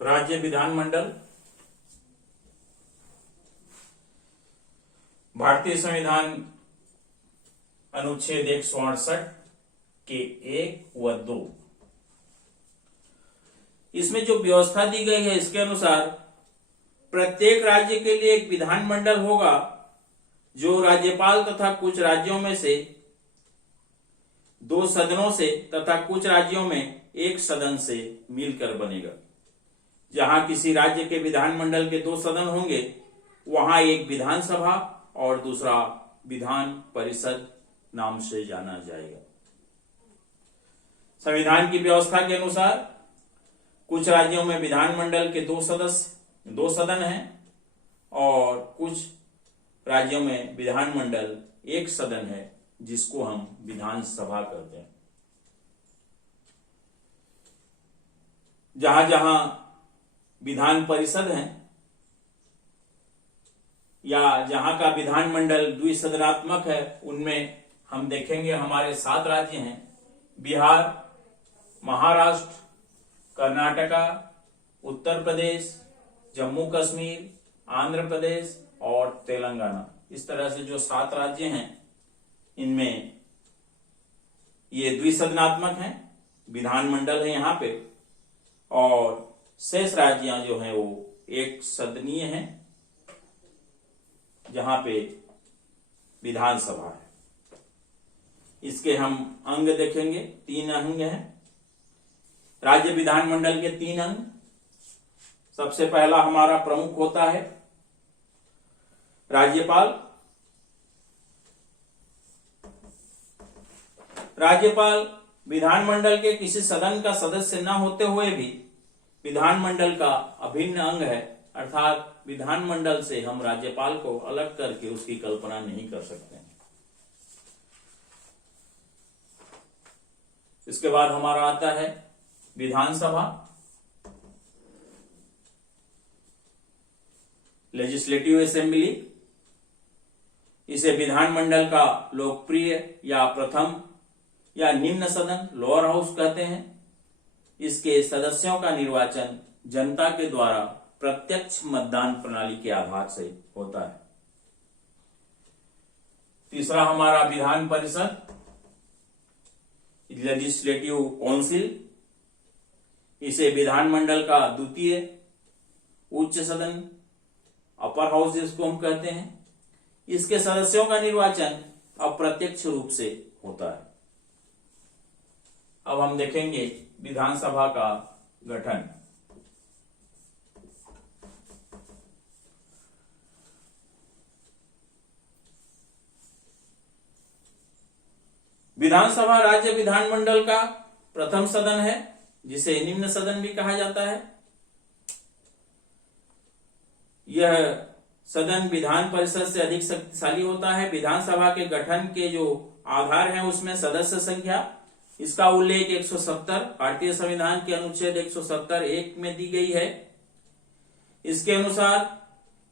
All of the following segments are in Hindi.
राज्य विधानमंडल भारतीय संविधान अनुच्छेद 168 के 1 व 2 इसमें जो व्यवस्था दी गई है इसके अनुसार प्रत्येक राज्य के लिए एक विधानमंडल होगा जो राज्यपाल तथा कुछ राज्यों में से 2 सदनों से तथा कुछ राज्यों में 1 सदन से मिलकर बनेगा। जहां किसी राज्य के विधानमंडल के 2 सदन होंगे वहां एक विधानसभा और दूसरा विधान परिषद नाम से जाना जाएगा। संविधान की व्यवस्था के अनुसार कुछ राज्यों में विधानमंडल के 2 सदन हैं और कुछ राज्यों में विधानमंडल 1 सदन है जिसको हम विधानसभा कहते हैं। जहां जहां विधान परिषद है या जहां का विधानमंडल द्विसदनात्मक है उनमें हम देखेंगे हमारे 7 राज्य हैं: बिहार, महाराष्ट्र, कर्नाटका, उत्तर प्रदेश, जम्मू कश्मीर, आंध्र प्रदेश और तेलंगाना। इस तरह से जो 7 राज्य हैं इनमें ये द्विसदनात्मक हैं, विधानमंडल है यहाँ पे, और शेष राज्य जो हैं वो 1 सदनीय हैं जहां पे विधानसभा है। इसके हम अंग देखेंगे, 3 अंग हैं राज्य विधानमंडल के। 3 अंग। सबसे पहला हमारा प्रमुख होता है राज्यपाल। राज्यपाल विधानमंडल के किसी सदन का सदस्य न होते हुए भी विधानमंडल का अभिन्न अंग है, अर्थात विधानमंडल से हम राज्यपाल को अलग करके उसकी कल्पना नहीं कर सकते। इसके बाद हमारा आता है विधानसभा, लेजिस्लेटिव असेंबली। इसे विधानमंडल का लोकप्रिय या प्रथम या निम्न सदन, लोअर हाउस कहते हैं। इसके सदस्यों का निर्वाचन जनता के द्वारा प्रत्यक्ष मतदान प्रणाली के आधार से होता है। तीसरा हमारा विधान परिषद, लेजिस्लेटिव काउंसिल। इसे विधानमंडल का द्वितीय उच्च सदन, अपर हाउस जिसको हम कहते हैं। इसके सदस्यों का निर्वाचन अप्रत्यक्ष रूप से होता है। अब हम देखेंगे विधानसभा का गठन। विधानसभा राज्य विधानमंडल का प्रथम सदन है जिसे निम्न सदन भी कहा जाता है। यह सदन विधान परिषद से अधिक शक्तिशाली होता है। विधानसभा के गठन के जो आधार हैं उसमें सदस्य संख्या, इसका उल्लेख 170 भारतीय संविधान के अनुच्छेद 170(1) में दी गई है। इसके अनुसार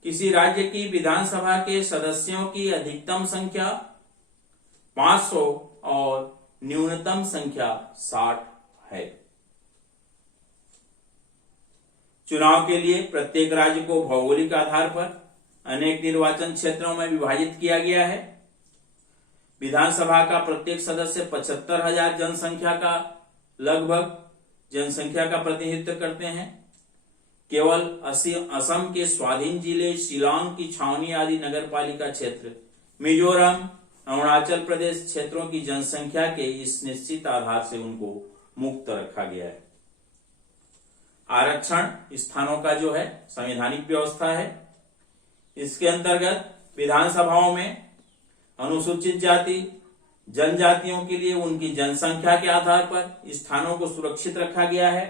किसी राज्य की विधानसभा के सदस्यों की अधिकतम संख्या 500 और न्यूनतम संख्या 60 है। चुनाव के लिए प्रत्येक राज्य को भौगोलिक आधार पर अनेक निर्वाचन क्षेत्रों में विभाजित किया गया है। विधानसभा का प्रत्येक सदस्य 75,000 जनसंख्या का लगभग जनसंख्या का प्रतिनिधित्व करते हैं। केवल असम के स्वाधीन जिले, शिलांग की छावनी आदि नगरपालिका क्षेत्र, मिजोरम, अरुणाचल प्रदेश क्षेत्रों की जनसंख्या के इस निश्चित आधार से उनको मुक्त रखा गया है। आरक्षण स्थानों का जो है संवैधानिक व्यवस्था है। इसके अंतर्गत विधानसभाओं में अनुसूचित जाति जनजातियों के लिए उनकी जनसंख्या के आधार पर स्थानों को सुरक्षित रखा गया है।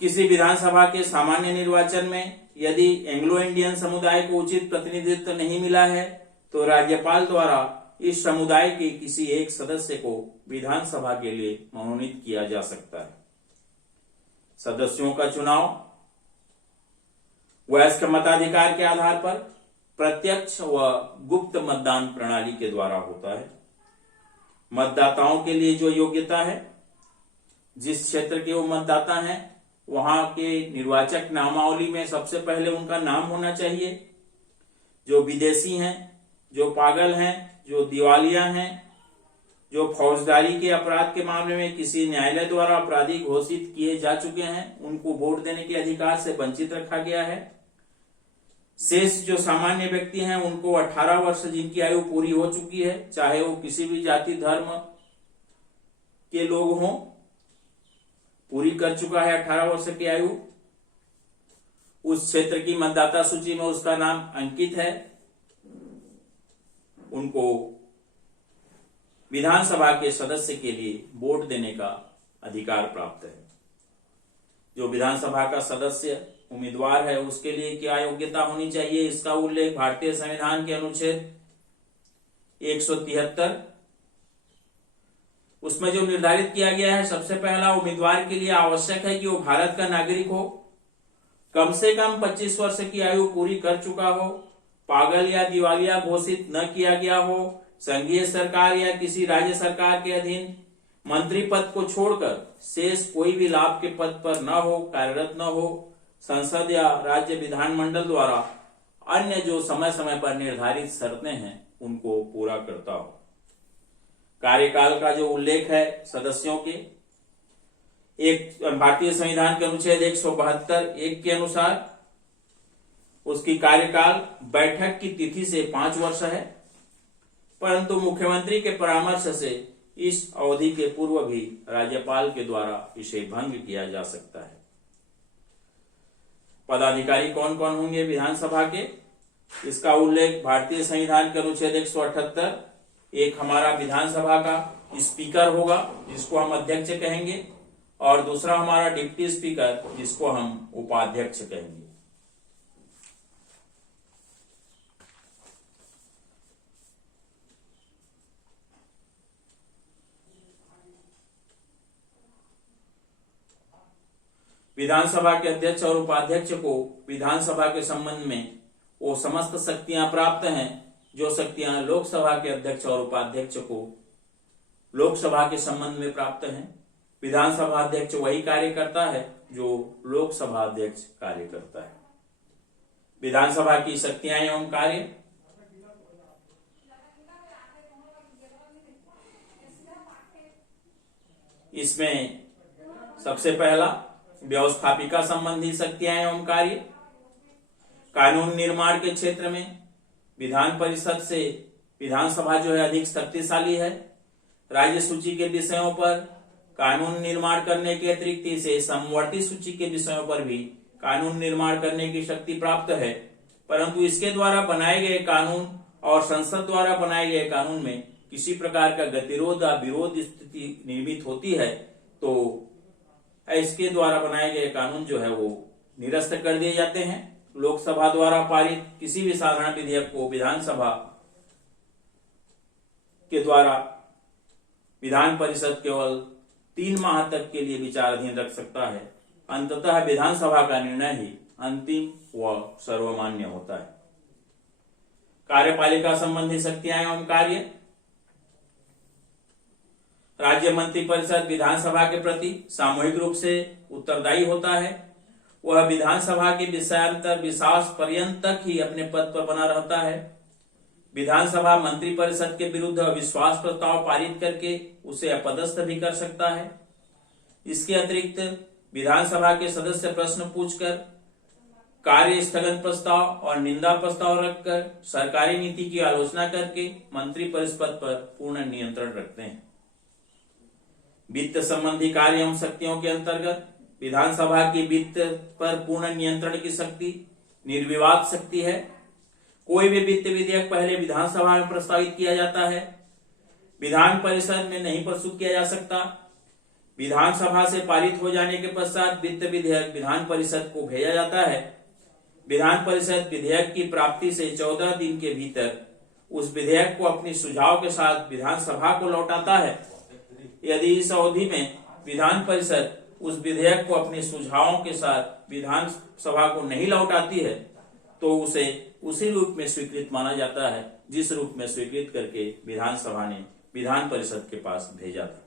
किसी विधानसभा के सामान्य निर्वाचन में यदि एंग्लो इंडियन समुदाय को उचित प्रतिनिधित्व नहीं मिला है तो राज्यपाल द्वारा इस समुदाय के किसी एक सदस्य को विधानसभा के लिए मनोनीत किया जा सकता है। सदस्यों का चुनाव वयस्क मताधिकार के आधार पर प्रत्यक्ष व गुप्त मतदान प्रणाली के द्वारा होता है। मतदाताओं के लिए जो योग्यता है, जिस क्षेत्र के वो मतदाता हैं वहां के निर्वाचक नामावली में सबसे पहले उनका नाम होना चाहिए। जो विदेशी हैं, जो पागल हैं, जो दिवालिया हैं, जो फौजदारी के अपराध के मामले में किसी न्यायालय द्वारा अपराधी घोषित किए जा चुके हैं, उनको वोट देने के अधिकार से वंचित रखा गया है। शेष जो सामान्य व्यक्ति हैं, उनको 18 वर्ष जिनकी आयु पूरी हो चुकी है, चाहे वो किसी भी जाति धर्म के लोग हों, पूरी कर चुका है 18 वर्ष की आयु, उस क्षेत्र की मतदाता सूची में उसका नाम अंकित है, उनको विधानसभा के सदस्य के लिए वोट देने का अधिकार प्राप्त है। जो विधानसभा का सदस्य उम्मीदवार है, उसके लिए क्या योग्यता होनी चाहिए, इसका उल्लेख भारतीय संविधान के अनुच्छेद 173 उसमें जो निर्धारित किया गया है, सबसे पहला उम्मीदवार के लिए आवश्यक है कि वो भारत का नागरिक हो, कम से कम 25 वर्ष की आयु पूरी कर चुका हो, पागल या दिवालिया घोषित न किया गया हो, संघीय सरकार या किसी राज्य सरकार के अधीन मंत्री पद को छोड़कर शेष कोई भी लाभ के पद पर न हो, कार्यरत न हो, संसद या राज्य विधानमंडल द्वारा अन्य जो समय समय पर निर्धारित शर्तें हैं उनको पूरा करता हो। कार्यकाल का जो उल्लेख है सदस्यों के, एक भारतीय संविधान के अनुच्छेद 172(1) के अनुसार उसकी कार्यकाल बैठक की तिथि से 5 वर्ष है, परंतु मुख्यमंत्री के परामर्श से इस अवधि के पूर्व भी राज्यपाल के द्वारा इसे भंग किया जा सकता है। पदाधिकारी कौन कौन होंगे विधानसभा के, इसका उल्लेख भारतीय संविधान के अनुच्छेद 178, एक हमारा विधानसभा का स्पीकर होगा जिसको हम अध्यक्ष कहेंगे, और दूसरा हमारा डिप्टी स्पीकर जिसको हम उपाध्यक्ष कहेंगे। विधानसभा के अध्यक्ष और उपाध्यक्ष को विधानसभा के संबंध में वो समस्त शक्तियां प्राप्त हैं जो शक्तियां लोकसभा के अध्यक्ष और उपाध्यक्ष को लोकसभा के संबंध में प्राप्त हैं। विधानसभा अध्यक्ष वही कार्य करता है जो लोकसभा अध्यक्ष कार्य करता है। विधानसभा की शक्तियां एवं कार्य, इसमें सबसे पहला व्यवस्थापिका संबंधी शक्तियां एवं कार्य। कानून निर्माण के क्षेत्र में विधान परिषद से विधानसभा जो है अधिक शक्तिशाली है। राज्य सूची के विषयों पर कानून निर्माण करने के अतिरिक्त इसे समवर्ती सूची के विषयों पर भी कानून निर्माण करने की शक्ति प्राप्त है, परंतु इसके द्वारा बनाए गए कानून और संसद द्वारा बनाए गए कानून में किसी प्रकार का गतिरोध या विरोध स्थिति निर्मित होती है तो इसके द्वारा बनाए गए कानून जो है वो निरस्त कर दिए जाते हैं। लोकसभा द्वारा पारित किसी भी साधारण विधेयक को विधानसभा के द्वारा विधान परिषद केवल 3 माह तक के लिए विचाराधीन रख सकता है। अंततः विधानसभा का निर्णय ही अंतिम व सर्वमान्य होता है। कार्यपालिका संबंधी शक्तियां एवं कार्य। राज्य मंत्रिपरिषद विधानसभा के प्रति सामूहिक रूप से उत्तरदायी होता है। वह विधानसभा के विषयांतर विकास पर्यंत तक ही अपने पद पर बना रहता है। विधानसभा मंत्रिपरिषद के विरुद्ध अविश्वास प्रस्ताव पारित करके उसे अपदस्थ भी कर सकता है। इसके अतिरिक्त विधानसभा के सदस्य प्रश्न पूछकर, कार्य स्थगन प्रस्ताव और निंदा प्रस्ताव रखकर सरकारी नीति की आलोचना करके मंत्रिपरिषद पर पूर्ण नियंत्रण रखते हैं। वित्त संबंधी कार्य एवं शक्तियों के अंतर्गत विधानसभा की वित्त पर पूर्ण नियंत्रण की शक्ति निर्विवाद शक्ति है। कोई भी वित्त विधेयक पहले विधानसभा में प्रस्तावित किया जाता है, विधान परिषद में नहीं प्रस्तुत किया जा सकता। विधानसभा से पारित हो जाने के पश्चात वित्त विधेयक विधान परिषद को भेजा जाता है। विधान परिषद विधेयक की प्राप्ति से 14 दिन के भीतर उस विधेयक को अपनी सुझाव के साथ विधानसभा को लौटाता है। यदि इस अवधि में विधान परिषद उस विधेयक को अपने सुझावों के साथ विधानसभा को नहीं लौटाती है तो उसे उसी रूप में स्वीकृत माना जाता है जिस रूप में स्वीकृत करके विधानसभा ने विधान परिषद के पास भेजा था।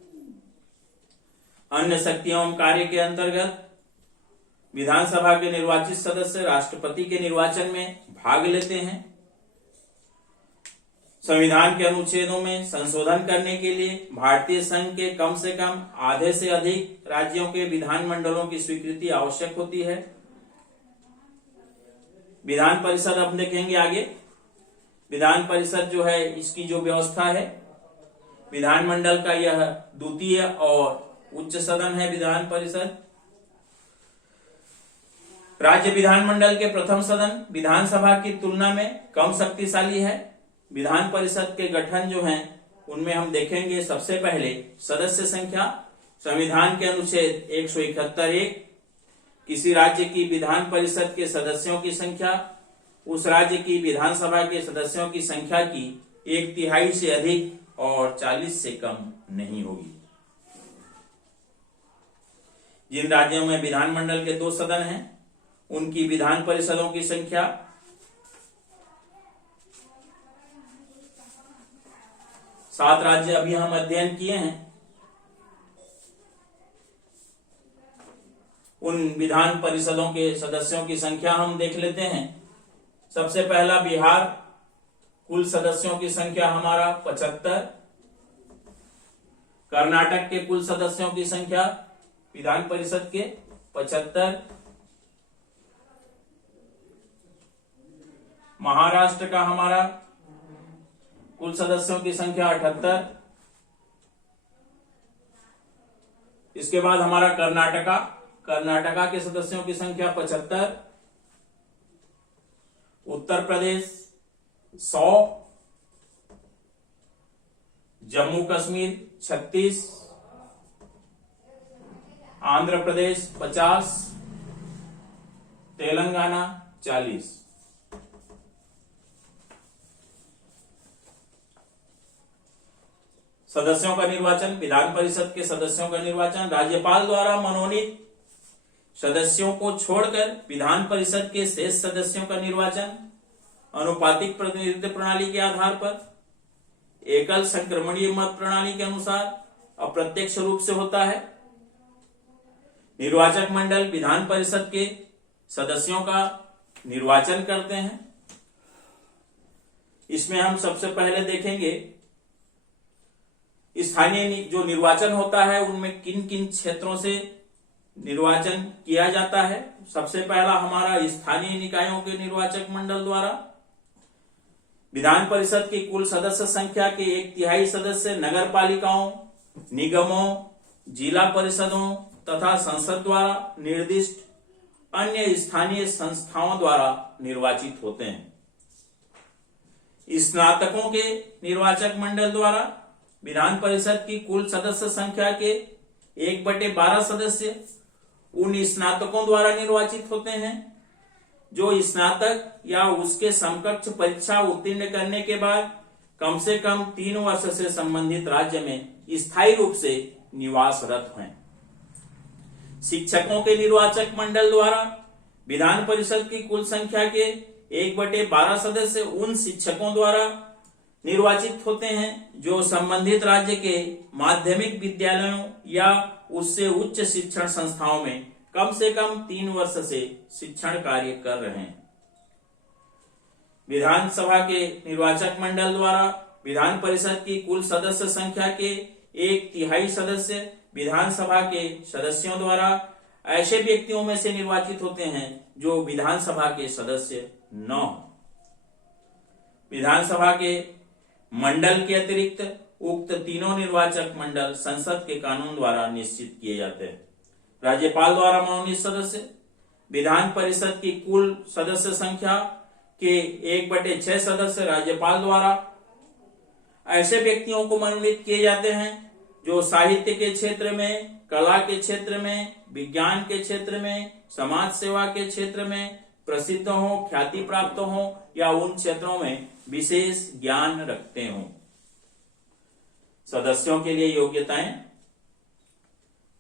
अन्य शक्तियों एवं कार्य के अंतर्गत विधानसभा के निर्वाचित सदस्य राष्ट्रपति के निर्वाचन में भाग लेते हैं। संविधान के अनुच्छेदों में संशोधन करने के लिए भारतीय संघ के कम से कम आधे से अधिक राज्यों के विधानमंडलों की स्वीकृति आवश्यक होती है। विधान परिषद अब देखेंगे आगे। विधान परिषद जो है, इसकी जो व्यवस्था है, विधानमंडल का यह द्वितीय और उच्च सदन है विधान परिषद। राज्य विधानमंडल के प्रथम सदन विधानसभा की तुलना में कम शक्तिशाली है। विधान परिषद के गठन जो हैं, उनमें हम देखेंगे सबसे पहले सदस्य संख्या। संविधान के अनुच्छेद 171(1) किसी राज्य की विधान परिषद के सदस्यों की संख्या उस राज्य की विधानसभा के सदस्यों की संख्या की 1/3 से अधिक और 40 से कम नहीं होगी। जिन राज्यों में विधानमंडल के 2 सदन हैं, उनकी विधान परिषदों की संख्या 7 राज्य अभी हम अध्ययन किए हैं। उन विधान परिषदों के सदस्यों की संख्या हम देख लेते हैं। सबसे पहला बिहार, कुल सदस्यों की संख्या हमारा 75। कर्नाटक के कुल सदस्यों की संख्या विधान परिषद के 75। महाराष्ट्र का हमारा कुल सदस्यों की संख्या 78। इसके बाद हमारा कर्नाटका के सदस्यों की संख्या 75। उत्तर प्रदेश 100। जम्मू कश्मीर 36। आंध्र प्रदेश 50। तेलंगाना 40। सदस्यों का निर्वाचन। विधान परिषद के सदस्यों का निर्वाचन राज्यपाल द्वारा मनोनीत सदस्यों को छोड़कर विधान परिषद के शेष सदस्यों का निर्वाचन अनुपातिक प्रतिनिधित्व प्रणाली के आधार पर एकल संक्रमणीय मत प्रणाली के अनुसार अप्रत्यक्ष रूप से होता है। निर्वाचक मंडल विधान परिषद के सदस्यों का निर्वाचन करते हैं। इसमें हम सबसे पहले देखेंगे स्थानीय जो निर्वाचन होता है, उनमें किन किन क्षेत्रों से निर्वाचन किया जाता है। सबसे पहला हमारा स्थानीय निकायों के निर्वाचक मंडल द्वारा। विधान परिषद की कुल सदस्य संख्या के 1/3 सदस्य नगर पालिकाओं, निगमों, जिला परिषदों तथा संसद द्वारा निर्दिष्ट अन्य स्थानीय संस्थाओं द्वारा निर्वाचित होते हैं। स्नातकों के निर्वाचक मंडल द्वारा विधान परिषद की कुल सदस्य संख्या के 1/12 सदस्य उन स्नातकों द्वारा निर्वाचित होते हैं जो स्नातक या उसके समकक्ष परीक्षा उत्तीर्ण करने के बाद कम से कम 3 वर्ष से संबंधित राज्य में स्थायी रूप से निवासरत हैं। शिक्षकों के निर्वाचक मंडल द्वारा विधान परिषद की कुल संख्या के 1/12 सदस्य उन शिक्षकों द्वारा निर्वाचित होते हैं जो संबंधित राज्य के माध्यमिक विद्यालयों या उससे उच्च शिक्षण संस्थाओं में कम से कम 3 वर्ष से शिक्षण कार्य कर रहे हैं। विधानसभा के निर्वाचक मंडल द्वारा विधान परिषद की कुल सदस्य संख्या के 1/3 सदस्य विधानसभा के सदस्यों द्वारा ऐसे व्यक्तियों में से निर्वाचित होते हैं जो विधानसभा के सदस्य न हो। विधानसभा के मंडल के अतिरिक्त उक्त तीनों निर्वाचक मंडल संसद के कानून द्वारा निश्चित किए जाते हैं। राज्यपाल द्वारा मनोनीत सदस्य। विधान परिषद की कुल सदस्य संख्या के 1/6 सदस्य राज्यपाल द्वारा ऐसे व्यक्तियों को मनोनीत किए जाते हैं जो साहित्य के क्षेत्र में, कला के क्षेत्र में, विज्ञान के क्षेत्र में, समाज सेवा के क्षेत्र में प्रसिद्ध हो, ख्याति प्राप्त हो या उन क्षेत्रों में विशेष ज्ञान रखते हों। सदस्यों के लिए योग्यताएं।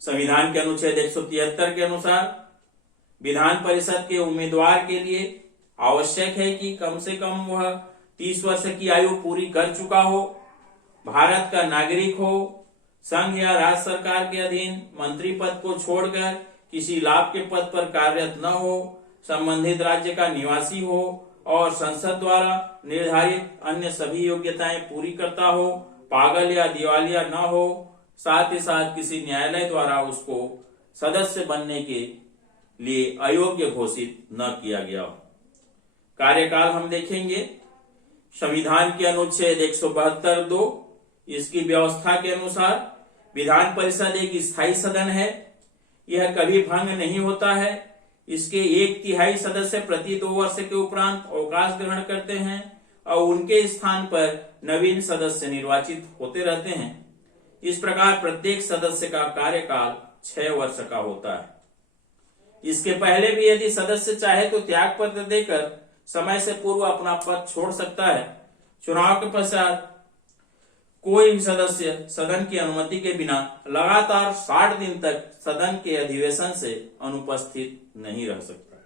संविधान के अनुच्छेद 173 के अनुसार विधान परिषद के उम्मीदवार के लिए आवश्यक है कि कम से कम वह 30 वर्ष की आयु पूरी कर चुका हो, भारत का नागरिक हो, संघ या राज्य सरकार के अधीन मंत्री पद को छोड़कर किसी लाभ के पद पर कार्यरत न हो, संबंधित राज्य का निवासी हो और संसद द्वारा निर्धारित अन्य सभी योग्यताएं पूरी करता हो, पागल या दिवालिया न हो, साथ ही साथ किसी न्यायालय द्वारा उसको सदस्य बनने के लिए अयोग्य घोषित न किया गया हो। कार्यकाल हम देखेंगे संविधान के अनुच्छेद 172(2) इसकी व्यवस्था के अनुसार विधान परिषद एक स्थायी सदन है। यह कभी भंग नहीं होता है। इसके 1/3 सदस्य प्रति 2 वर्ष के उपरांत अवकाश ग्रहण करते हैं और उनके स्थान पर नवीन सदस्य निर्वाचित होते रहते हैं। इस प्रकार प्रत्येक सदस्य का कार्यकाल 6 वर्ष का होता है। इसके पहले भी यदि सदस्य चाहे तो त्याग पत्र देकर समय से पूर्व अपना पद छोड़ सकता है। चुनाव के पश्चात कोई भी सदस्य सदन की अनुमति के बिना लगातार 60 दिन तक सदन के अधिवेशन से अनुपस्थित नहीं रह सकता।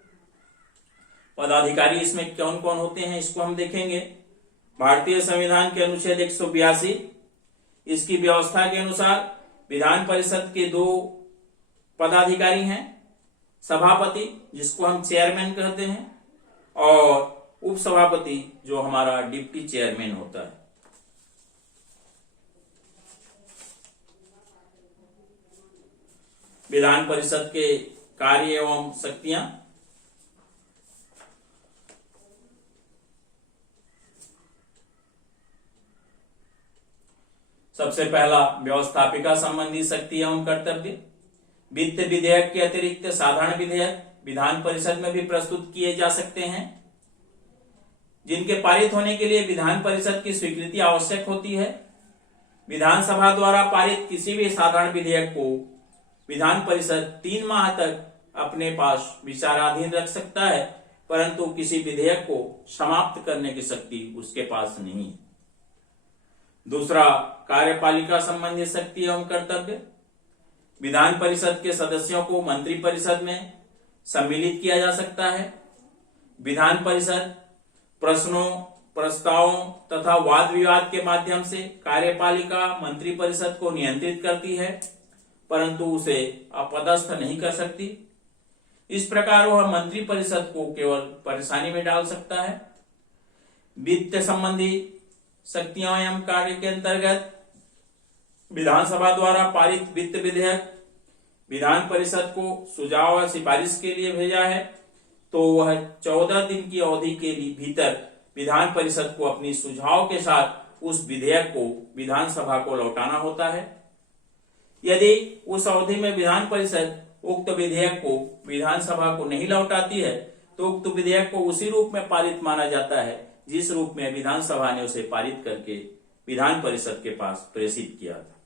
पदाधिकारी इसमें कौन कौन होते हैं इसको हम देखेंगे। भारतीय संविधान के अनुच्छेद 182 इसकी व्यवस्था के अनुसार विधान परिषद के 2 पदाधिकारी हैं, सभापति जिसको हम चेयरमैन कहते हैं और उपसभापति जो हमारा डिप्टी चेयरमैन होता है। विधान परिषद के कार्य एवं शक्तियां। सबसे पहला व्यवस्थापिका संबंधी शक्ति एवं कर्तव्य। वित्त विधेयक के अतिरिक्त साधारण विधेयक विधान परिषद में भी प्रस्तुत किए जा सकते हैं, जिनके पारित होने के लिए विधान परिषद की स्वीकृति आवश्यक होती है। विधानसभा द्वारा पारित किसी भी साधारण विधेयक को विधान परिषद 3 माह तक अपने पास विचाराधीन रख सकता है, परंतु किसी विधेयक को समाप्त करने की शक्ति उसके पास नहीं है। दूसरा, कार्यपालिका संबंधी शक्ति एवं कर्तव्य। विधान परिषद के सदस्यों को मंत्री परिषद में सम्मिलित किया जा सकता है। विधान परिषद प्रश्नों, प्रस्तावों तथा वाद विवाद के माध्यम से कार्यपालिका मंत्री परिषद को नियंत्रित करती है, परंतु उसे अपदस्थ नहीं कर सकती। इस प्रकार वह मंत्री परिषद को केवल परेशानी में डाल सकता है। वित्त संबंधी शक्तियों एवं कार्य के अंतर्गत विधानसभा द्वारा पारित वित्त विधेयक विधान परिषद को सुझाव और सिफारिश के लिए भेजा है, तो वह 14 दिन की अवधि के भीतर विधान परिषद को अपनी सुझाव के साथ उस विधेयक को विधानसभा को लौटाना होता है। यदि उस अवधि में विधान परिषद उक्त विधेयक को विधानसभा को नहीं लौटाती है, तो उक्त विधेयक को उसी रूप में पारित माना जाता है जिस रूप में विधानसभा ने उसे पारित करके विधान परिषद के पास प्रेषित किया था।